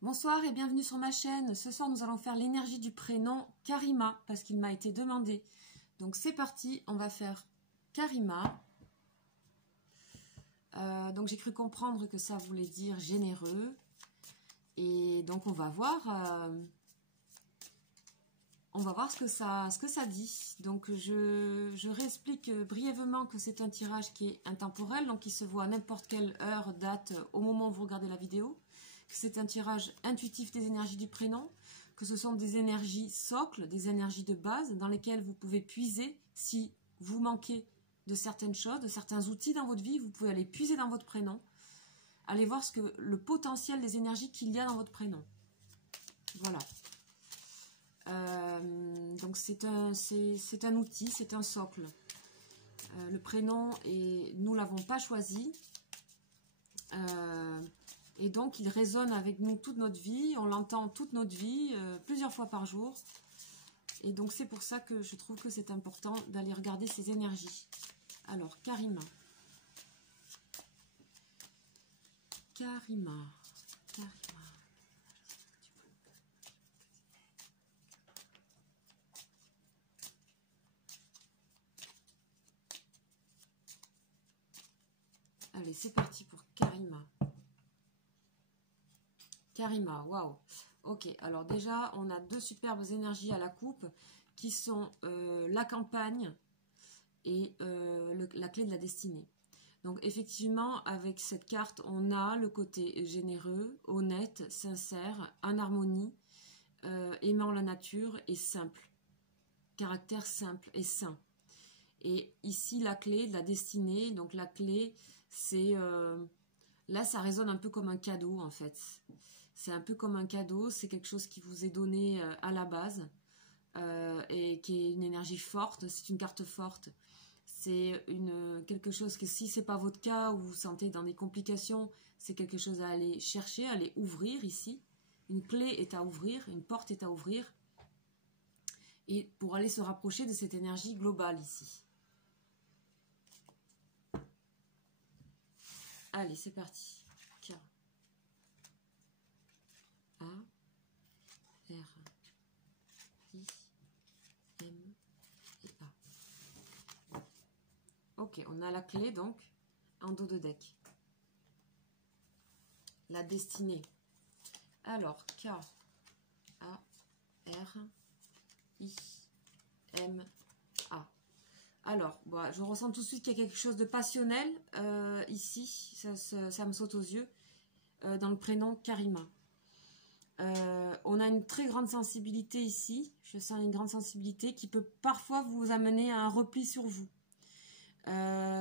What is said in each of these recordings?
Bonsoir et bienvenue sur ma chaîne. Ce soir, nous allons faire l'énergie du prénom Karima parce qu'il m'a été demandé. Donc c'est parti, on va faire Karima. Donc j'ai cru comprendre que ça voulait dire généreux. Et donc on va voir ce que ça dit. Donc je réexplique brièvement que c'est un tirage qui est intemporel, donc qui se voit à n'importe quelle heure, date, au moment où vous regardez la vidéo. C'est un tirage intuitif des énergies du prénom, que ce sont des énergies socles, des énergies de base, dans lesquelles vous pouvez puiser si vous manquez de certaines choses, de certains outils dans votre vie, vous pouvez aller puiser dans votre prénom, aller voir le potentiel des énergies qu'il y a dans votre prénom. Voilà. Donc c'est un outil, c'est un socle. Le prénom, nous ne l'avons pas choisi. Et donc, il résonne avec nous toute notre vie, on l'entend toute notre vie, plusieurs fois par jour. Et donc, c'est pour ça que je trouve que c'est important d'aller regarder ces énergies. Alors, Karima. Karima. Allez, c'est parti pour Karima. Karima, waouh. Ok, alors déjà, on a deux superbes énergies à la coupe qui sont la campagne et la clé de la destinée. Donc effectivement, avec cette carte, on a le côté généreux, honnête, sincère, en harmonie, aimant la nature et simple. Caractère simple et sain. Et ici, la clé de la destinée, donc la clé, c'est... là, ça résonne un peu comme un cadeau, en fait. C'est un peu comme un cadeau, c'est quelque chose qui vous est donné à la base et qui est une énergie forte, c'est une carte forte. C'est quelque chose que si ce n'est pas votre cas ou vous vous sentez dans des complications, c'est quelque chose à aller chercher, à aller ouvrir ici. Une clé est à ouvrir, une porte est à ouvrir. Et pour aller se rapprocher de cette énergie globale ici. Allez, c'est parti. K. A. R. I. M. Et A. Ok, on a la clé donc en dos de deck. La destinée. Alors, K. A. R. I. M. A. Alors, bah, je ressens tout de suite qu'il y a quelque chose de passionnel ici, ça me saute aux yeux, dans le prénom Karima. On a une très grande sensibilité ici, je sens une grande sensibilité qui peut parfois vous amener à un repli sur vous.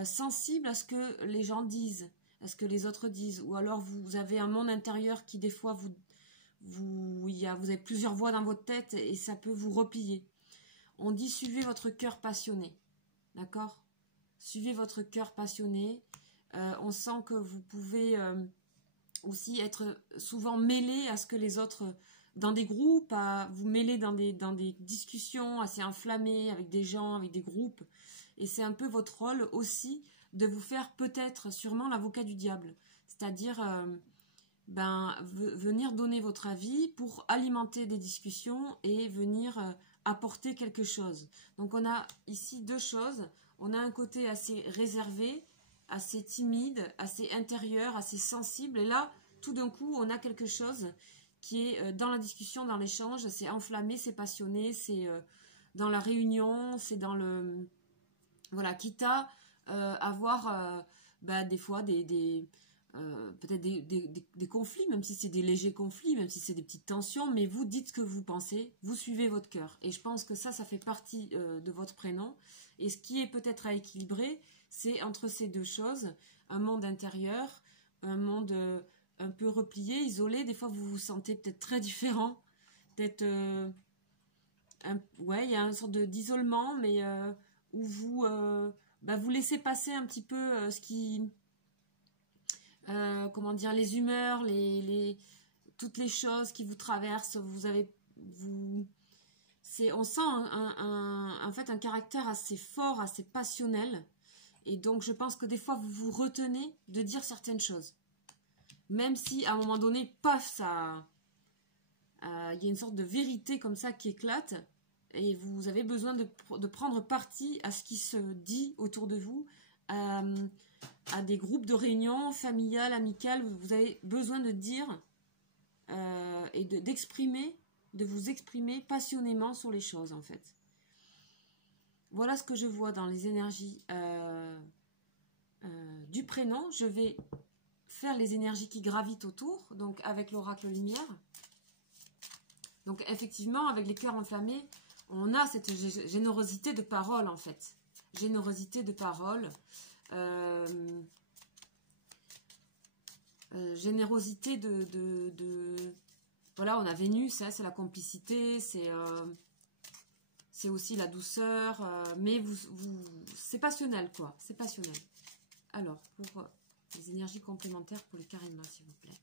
Sensible à ce que les gens disent, à ce que les autres disent, ou alors vous avez un monde intérieur qui des fois vous avez plusieurs voix dans votre tête et ça peut vous replier. On dit suivez votre cœur passionné. D'accord? Suivez votre cœur passionné. On sent que vous pouvez aussi être souvent mêlé à ce que les autres, dans des groupes, à vous mêler dans des discussions assez enflammées avec des gens, avec des groupes. Et c'est un peu votre rôle aussi de vous faire peut-être, sûrement, l'avocat du diable. C'est-à-dire venir donner votre avis pour alimenter des discussions et venir... apporter quelque chose. Donc on a ici deux choses. On a un côté assez réservé, assez timide, assez intérieur, assez sensible. Et là, tout d'un coup, on a quelque chose qui est dans la discussion, dans l'échange. C'est enflammé, c'est passionné, c'est dans la réunion, c'est dans le... Voilà, quitte à avoir des fois peut-être des conflits, même si c'est des légers conflits, même si c'est des petites tensions, mais vous dites ce que vous pensez, vous suivez votre cœur. Et je pense que ça fait partie de votre prénom. Et ce qui est peut-être à équilibrer, c'est entre ces deux choses, un monde intérieur, un monde un peu replié, isolé. Des fois, vous vous sentez peut-être très différent, peut-être... il y a une sorte d'isolement, mais où vous laissez passer un petit peu ce qui... comment dire, les humeurs, toutes les choses qui vous traversent, on sent en fait un caractère assez fort, assez passionnel, et donc je pense que des fois vous vous retenez de dire certaines choses, même si à un moment donné, paf, Il y a une sorte de vérité comme ça qui éclate et vous avez besoin de prendre parti à ce qui se dit autour de vous, à des groupes de réunions familiales, amicales. Vous avez besoin de dire et d'exprimer, de vous exprimer passionnément sur les choses en fait. Voilà ce que je vois dans les énergies du prénom. Je vais faire les énergies qui gravitent autour, donc avec l'oracle lumière. Donc effectivement, avec les cœurs enflammés, on a cette générosité de parole en fait. Générosité de parole. Générosité voilà, on a Vénus, hein, c'est la complicité, c'est aussi la douceur, mais c'est passionnel quoi, c'est passionnel. Alors, pour les énergies complémentaires pour les karimas, s'il vous plaît.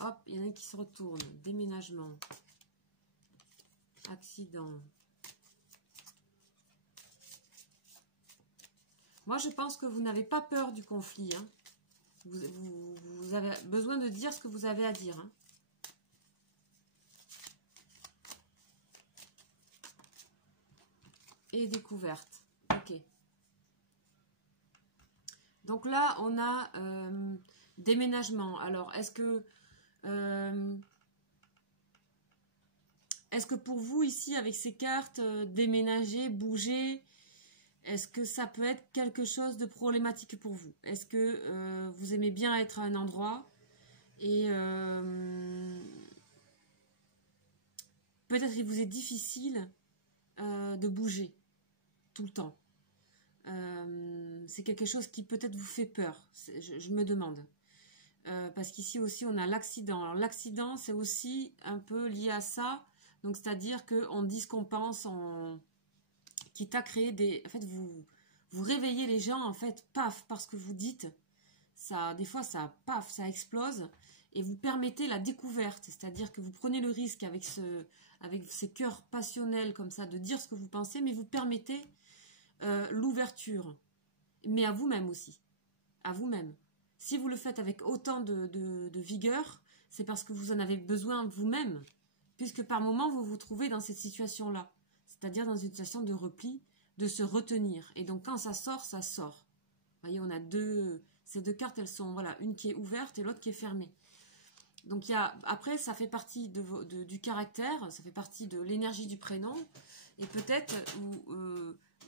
Hop, il y en a qui se retournent. Déménagement. Accident. Moi, je pense que vous n'avez pas peur du conflit. Hein. Vous avez besoin de dire ce que vous avez à dire. Hein. Et découverte. Ok. Donc là, on a déménagement. Alors, est-ce que pour vous, ici, avec ces cartes, déménager, bouger, est-ce que ça peut être quelque chose de problématique pour vous? Est-ce que vous aimez bien être à un endroit et peut-être qu'il vous est difficile de bouger tout le temps? C'est quelque chose qui peut-être vous fait peur, je me demande. Parce qu'ici aussi on a l'accident. Alors l'accident c'est aussi un peu lié à ça, donc c'est-à-dire qu'on dit ce qu'on pense, quitte à créer des... En fait vous réveillez les gens en fait, paf, parce que vous dites, ça, des fois ça, paf, ça explose, et vous permettez la découverte, c'est-à-dire que vous prenez le risque avec ces cœurs passionnels comme ça, de dire ce que vous pensez, mais vous permettez l'ouverture, mais à vous-même aussi, à vous-même. Si vous le faites avec autant de vigueur, c'est parce que vous en avez besoin vous-même, puisque par moment vous vous trouvez dans cette situation-là, c'est-à-dire dans une situation de repli, de se retenir. Et donc quand ça sort, ça sort. Vous voyez, on a ces deux cartes, elles sont, voilà, une qui est ouverte et l'autre qui est fermée. Donc après, ça fait partie du caractère, ça fait partie de l'énergie du prénom, et peut-être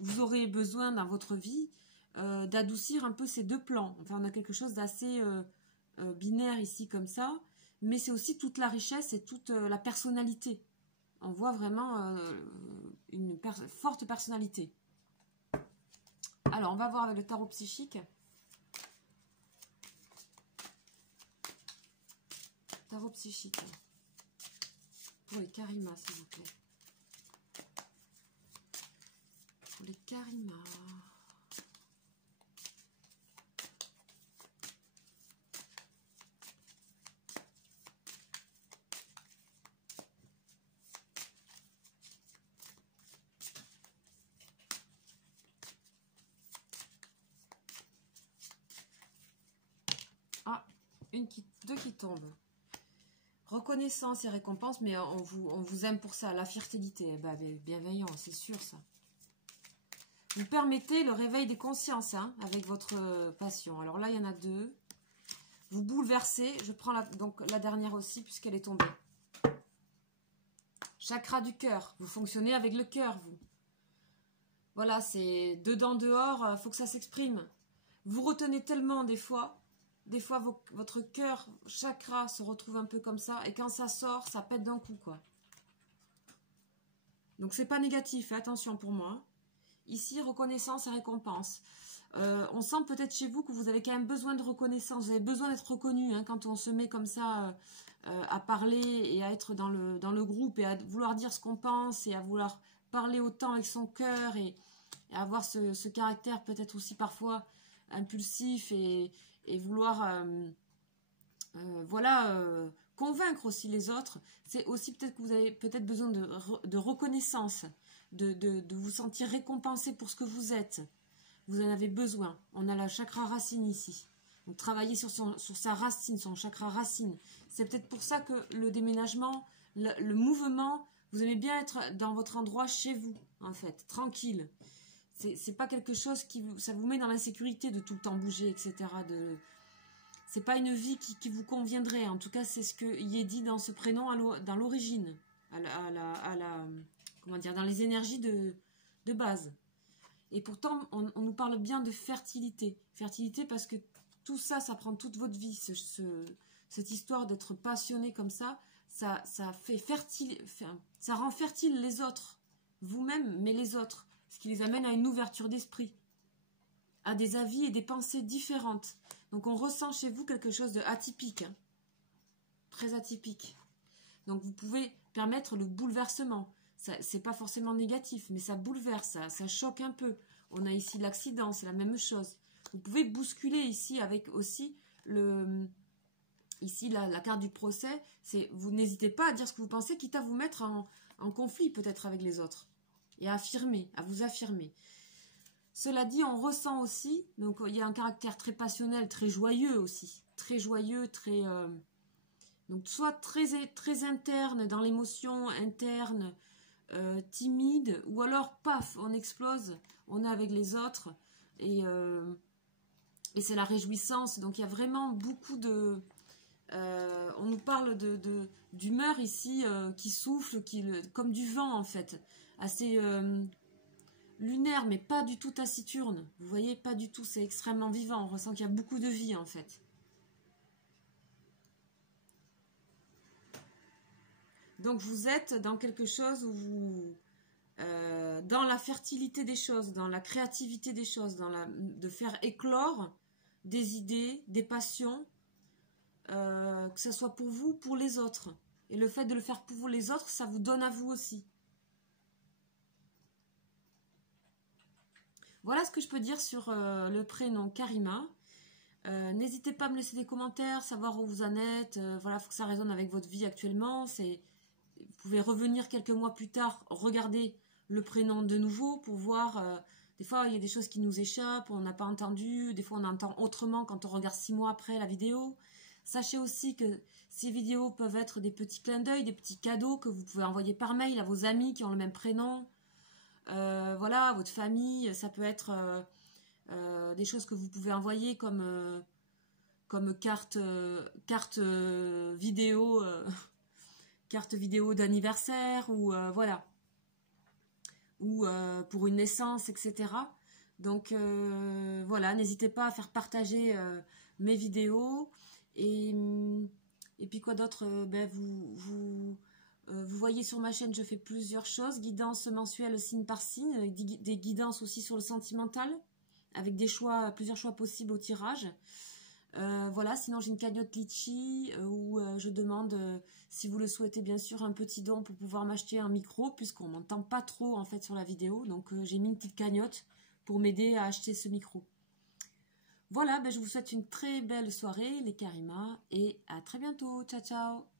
vous aurez besoin dans votre vie d'adoucir un peu ces deux plans. Enfin, on a quelque chose d'assez binaire ici comme ça, mais c'est aussi toute la richesse et toute la personnalité. On voit vraiment une forte personnalité. Alors, on va voir avec le tarot psychique. Tarot psychique. Pour les karimas, s'il vous plaît. Pour les karimas. Ah, deux qui tombent. Reconnaissance et récompense, mais on vous aime pour ça. La fierté, bah, bienveillant, c'est sûr ça. Vous permettez le réveil des consciences hein, avec votre passion. Alors là, il y en a deux. Vous bouleversez. Je prends donc la dernière aussi puisqu'elle est tombée. Chakra du cœur. Vous fonctionnez avec le cœur, vous. Voilà, c'est dedans, dehors, faut que ça s'exprime. Vous retenez tellement des fois votre cœur, chakra se retrouve un peu comme ça. Et quand ça sort, ça pète d'un coup, quoi. Donc, c'est pas négatif, hein, attention pour moi. Ici, reconnaissance et récompense. On sent peut-être chez vous que vous avez quand même besoin de reconnaissance. Vous avez besoin d'être reconnu hein, quand on se met comme ça à parler et à être dans le groupe et à vouloir dire ce qu'on pense et à vouloir parler autant avec son cœur et avoir ce caractère peut-être aussi parfois impulsif et vouloir convaincre aussi les autres. C'est aussi peut-être que vous avez peut-être besoin de reconnaissance, de vous sentir récompensé pour ce que vous êtes. Vous en avez besoin. On a la chakra racine ici. Donc travailler sur sa racine, son chakra racine. C'est peut-être pour ça que le déménagement, le mouvement, vous aimez bien être dans votre endroit chez vous, en fait, tranquille. C'est pas quelque chose ça vous met dans l'insécurité de tout le temps bouger, etc. C'est pas une vie qui vous conviendrait. En tout cas, c'est ce qu'il est dit dans ce prénom dans l'origine, comment dire, dans les énergies de base. Et pourtant, on nous parle bien de fertilité. Fertilité parce que tout ça, ça prend toute votre vie. Cette histoire d'être passionné comme ça fait fertile, ça rend fertile les autres, vous-même, mais les autres. Ce qui les amène à une ouverture d'esprit, à des avis et des pensées différentes. Donc on ressent chez vous quelque chose de atypique, hein, très atypique. Donc vous pouvez permettre le bouleversement. C'est pas forcément négatif, mais ça bouleverse, ça choque un peu. On a ici l'accident, c'est la même chose. Vous pouvez bousculer ici avec aussi ici la carte du procès. Vous n'hésitez pas à dire ce que vous pensez, quitte à vous mettre en conflit peut-être avec les autres. Et à vous affirmer. Cela dit, on ressent aussi, donc il y a un caractère très passionnel, très joyeux aussi. Très joyeux, donc soit très interne, dans l'émotion interne, timide, ou alors, paf, on explose, on est avec les autres, et c'est la réjouissance. Donc il y a vraiment beaucoup de... on nous parle d'humeur ici qui souffle, comme du vent en fait, assez lunaire, mais pas du tout taciturne. Vous voyez, pas du tout, c'est extrêmement vivant. On ressent qu'il y a beaucoup de vie en fait. Donc vous êtes dans quelque chose où vous... dans la fertilité des choses, dans la créativité des choses, de faire éclore des idées, des passions, que ce soit pour vous, pour les autres. Et le fait de le faire pour vous, les autres, ça vous donne à vous aussi. Voilà ce que je peux dire sur le prénom Karima. N'hésitez pas à me laisser des commentaires, savoir où vous en êtes. Voilà, il faut que ça résonne avec votre vie actuellement. Vous pouvez revenir quelques mois plus tard, regarder le prénom de nouveau pour voir... des fois, il y a des choses qui nous échappent, on n'a pas entendu. Des fois, on entend autrement quand on regarde 6 mois après la vidéo. Sachez aussi que ces vidéos peuvent être des petits clins d'œil, des petits cadeaux que vous pouvez envoyer par mail à vos amis qui ont le même prénom. Voilà, votre famille, ça peut être des choses que vous pouvez envoyer comme carte vidéo, carte vidéo d'anniversaire ou voilà, ou pour une naissance, etc. Donc voilà, n'hésitez pas à faire partager mes vidéos et puis quoi d'autre, vous voyez sur ma chaîne, je fais plusieurs choses, guidance mensuelle signe par signe, des guidances aussi sur le sentimental, avec plusieurs choix possibles au tirage. Voilà, sinon j'ai une cagnotte Litchi où je demande, si vous le souhaitez bien sûr, un petit don pour pouvoir m'acheter un micro, puisqu'on m'entend pas trop en fait sur la vidéo, donc j'ai mis une petite cagnotte pour m'aider à acheter ce micro. Voilà, je vous souhaite une très belle soirée les Karima, et à très bientôt, ciao ciao.